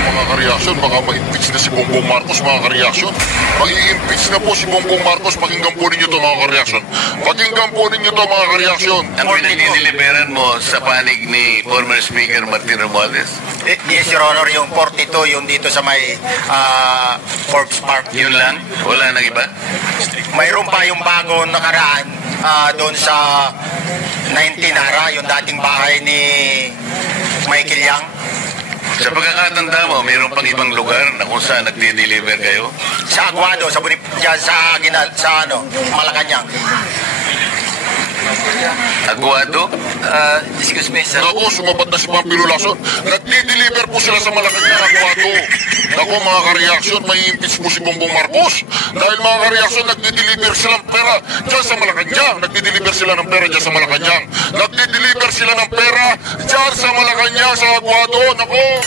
mga kareaksyon, baka ma-impeach na si Bongbong Marcos, mga kareaksyon. Mag-i-impeach na po si Bongbong Marcos. Pakinggan po ninyo ito, mga kareaksyon. Pakinggan po ninyo ito, mga kareaksyon. Ang pinag-deliveran mo sa panig ni former Speaker Martin Romualdez? Yes, Your Honor, yung 42, yung dito sa may Forbes Park. Yun lang? Wala nang iba? Mayroon pa yung bago nakaraan doon sa 19 Nara, yung dating bahay ni Michael Yang. Sa pagkakatanda mo, mayroon pang ibang lugar na kung saan nagde-deliver kayo? Sa Aguado, dyan sa Malacanang. Aguado? Excuse me, sir. Naku, sumabat na si Pampilo Lacson. Nagdi-deliver po sila sa Malacanang, Aguado. Naku, mga kareaksyon, may impeach po si Bongbong Marcos. Dahil mga kareaksyon, nagdi-deliver silang pera dyan sa Malacanang. Nagdi-deliver sila ng pera dyan sa Malacanang. Nagdi-deliver sila ng pera dyan sa Malacanang, sa Aguado. Naku!